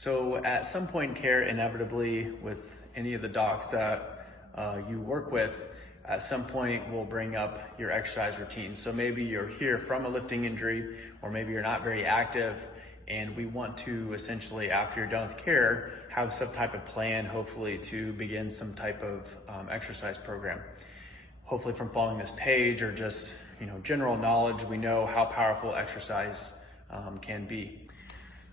So at some point in care, inevitably with any of the docs that you work with, at some point we'll bring up your exercise routine. So maybe you're here from a lifting injury, or maybe you're not very active, and we want to essentially, after you're done with care, have some type of plan, hopefully to begin some type of exercise program. Hopefully from following this page or just general knowledge, we know how powerful exercise can be.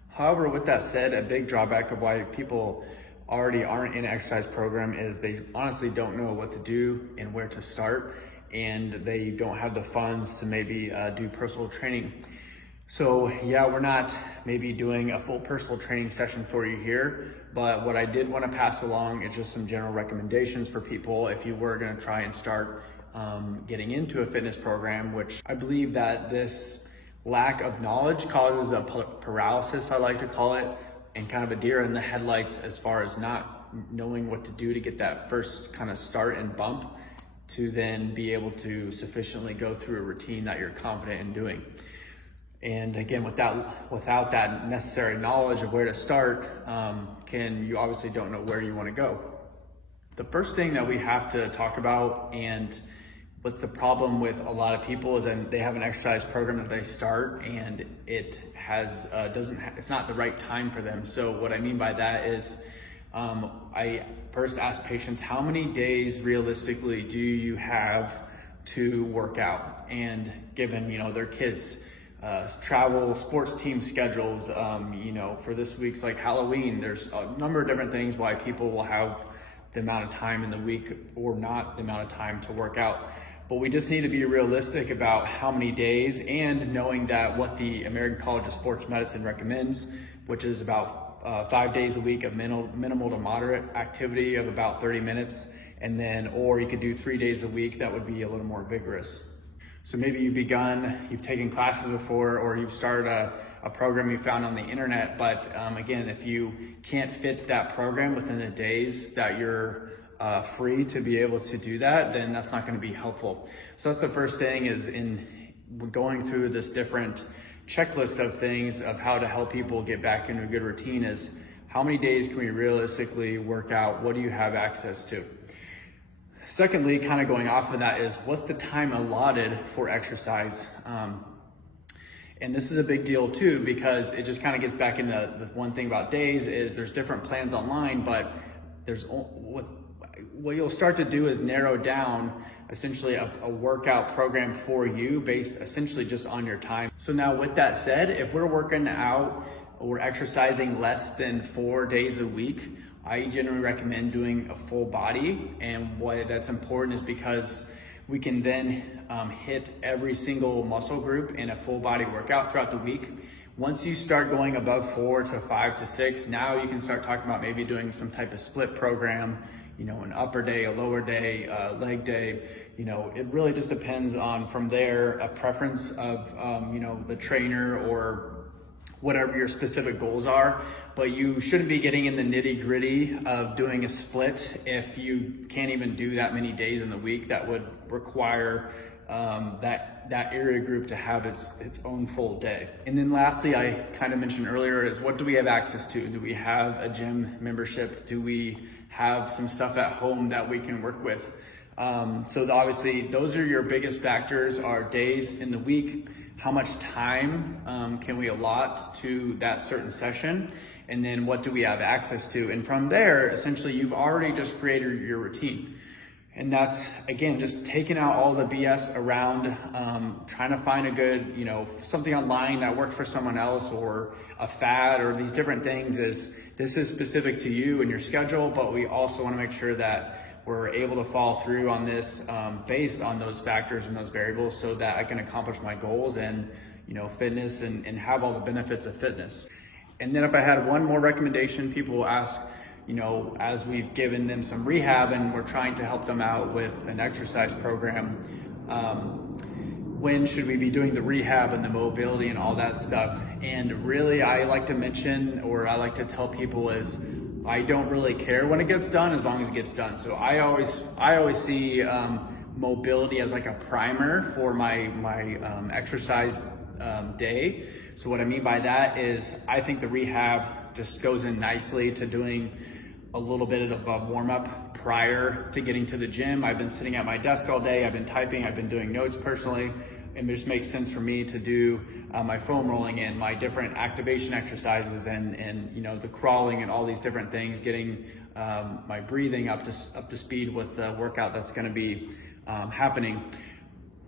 However, with that said, a big drawback of why people already aren't in an exercise program is they honestly don't know what to do and where to start, and they don't have the funds to maybe do personal training. So yeah, we're not maybe doing a full personal training session for you here, but what I did want to pass along is just some general recommendations for people if you were going to try and start getting into a fitness program, which I believe that this lack of knowledge causes a paralysis, I like to call it, and kind of a deer in the headlights as far as not knowing what to do to get that first kind of start and bump to then be able to sufficiently go through a routine that you're confident in doing. And again, without that necessary knowledge of where to start, you obviously don't know where you want to go. The first thing that we have to talk about, and what's the problem with a lot of people, is that they have an exercise program that they start and it's not the right time for them. So what I mean by that is, I first ask patients, how many days realistically do you have to work out? And given their kids' travel, sports team schedules, for this week's like Halloween, there's a number of different things why people will have the amount of time in the week or not the amount of time to work out. But we just need to be realistic about how many days, and knowing that what the American College of Sports Medicine recommends, which is about 5 days a week of minimal to moderate activity of about 30 minutes. And then, or you could do 3 days a week, that would be a little more vigorous. So maybe you've taken classes before, or you've started a program you found on the internet, but again, if you can't fit that program within the days that you're free to be able to do that, then that's not going to be helpful. So that's the first thing, is in going through this different checklist of things of how to help people get back into a good routine, is how many days can we realistically work out? What do you have access to? Secondly, kind of going off of that, is what's the time allotted for exercise? And this is a big deal too, because it just kind of gets back into the one thing about days is there's different plans online, but what you'll start to do is narrow down essentially a workout program for you based essentially just on your time. So now with that said, if we're working out or exercising less than 4 days a week, I generally recommend doing a full body. And why that's important is because we can then hit every single muscle group in a full body workout throughout the week. Once you start going above 4 to 5 to 6, now you can start talking about maybe doing some type of split program, an upper day, a lower day, leg day. It really just depends on, from there, a preference of, the trainer or whatever your specific goals are. But you shouldn't be getting in the nitty gritty of doing a split if you can't even do that many days in the week. That would require that area group to have its own full day. And then lastly, I kind of mentioned earlier, is what do we have access to? Do we have a gym membership? Do we have some stuff at home that we can work with? So obviously those are your biggest factors, are days in the week, how much time can we allot to that certain session, and then what do we have access to? And from there, essentially you've already just created your routine. And that's, again, just taking out all the BS around trying to find a good, something online that worked for someone else, or a fad, or these different things. This is specific to you and your schedule, but we also want to make sure that we're able to follow through on this based on those factors and those variables, so that I can accomplish my goals and, fitness and have all the benefits of fitness. And then if I had one more recommendation, people will ask, as we've given them some rehab and we're trying to help them out with an exercise program, when should we be doing the rehab and the mobility and all that stuff? And really, I like to mention, or I like to tell people, is I don't really care when it gets done, as long as it gets done. So I always see mobility as like a primer for my exercise day. So what I mean by that is, I think the rehab just goes in nicely to doing a little bit of a warm up prior to getting to the gym. I've been sitting at my desk all day, I've been typing, I've been doing notes personally, and it just makes sense for me to do my foam rolling and my different activation exercises and you know, the crawling and all these different things, getting my breathing up to speed with the workout that's going to be happening.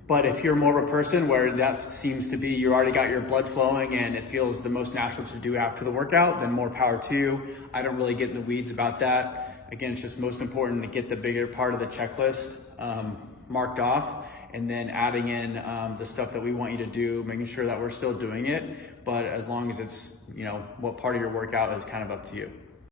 But if you're more of a person where that seems to be, you already got your blood flowing and it feels the most natural to do after the workout, then more power to you. I don't really get in the weeds about that. Again, it's just most important to get the bigger part of the checklist marked off, and then adding in the stuff that we want you to do, making sure that we're still doing it. But as long as it's, you know, what part of your workout is kind of up to you.